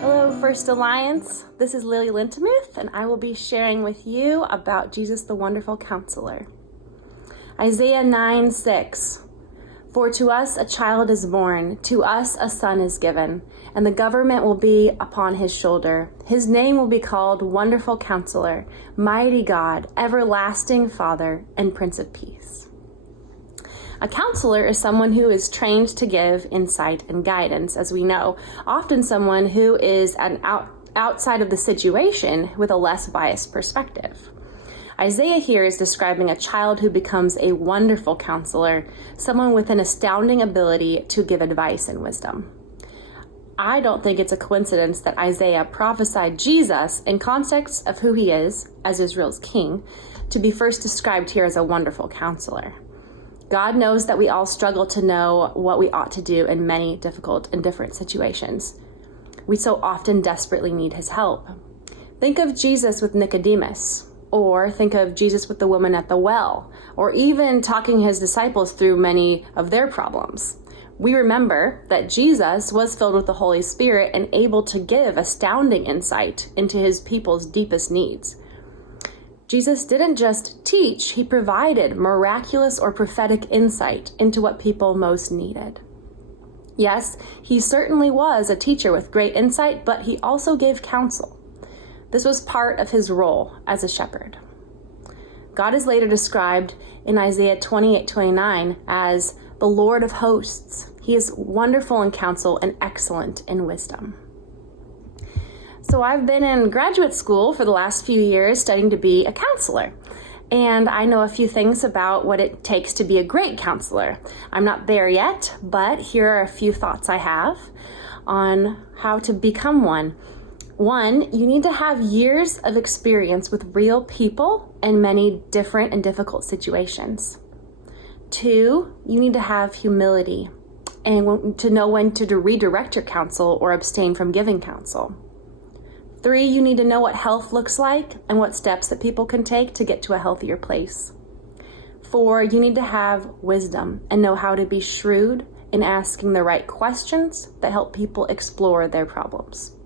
Hello, First Alliance. This is Lilly Lintemuth, and I will be sharing with you about Jesus, the Wonderful Counselor. Isaiah 9:6. For to us a child is born, to us a son is given, and the government will be upon his shoulder. His name will be called Wonderful Counselor, Mighty God, Everlasting Father, and Prince of Peace. A counselor is someone who is trained to give insight and guidance, as we know, often someone who is outside of the situation with a less biased perspective. Isaiah here is describing a child who becomes a wonderful counselor, someone with an astounding ability to give advice and wisdom. I don't think it's a coincidence that Isaiah prophesied Jesus in context of who he is, as Israel's king, to be first described here as a wonderful counselor. God knows that we all struggle to know what we ought to do in many difficult and different situations. We so often desperately need his help. Think of Jesus with Nicodemus, or think of Jesus with the woman at the well, or even talking his disciples through many of their problems. We remember that Jesus was filled with the Holy Spirit and able to give astounding insight into his people's deepest needs. Jesus didn't just teach, he provided miraculous or prophetic insight into what people most needed. Yes, he certainly was a teacher with great insight, but he also gave counsel. This was part of his role as a shepherd. God is later described in Isaiah 28:29 as the Lord of hosts. He is wonderful in counsel and excellent in wisdom. So I've been in graduate school for the last few years studying to be a counselor. And I know a few things about what it takes to be a great counselor. I'm not there yet, but here are a few thoughts I have on how to become one. One, you need to have years of experience with real people in many different and difficult situations. Two, you need to have humility and to know when to redirect your counsel or abstain from giving counsel. Three, you need to know what health looks like and what steps that people can take to get to a healthier place. Four, you need to have wisdom and know how to be shrewd in asking the right questions that help people explore their problems.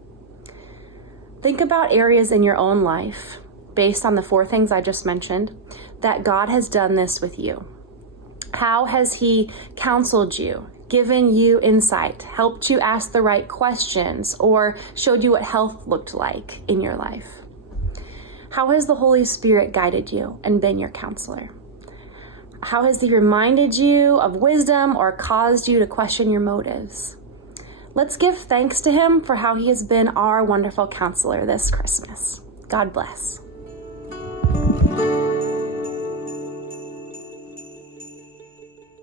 Think about areas in your own life, based on the four things I just mentioned, that God has done this with you. How has he counseled you, given you insight, helped you ask the right questions, or showed you what health looked like in your life? How has the Holy Spirit guided you and been your counselor? How has he reminded you of wisdom or caused you to question your motives? Let's give thanks to him for how he has been our wonderful counselor this Christmas. God bless.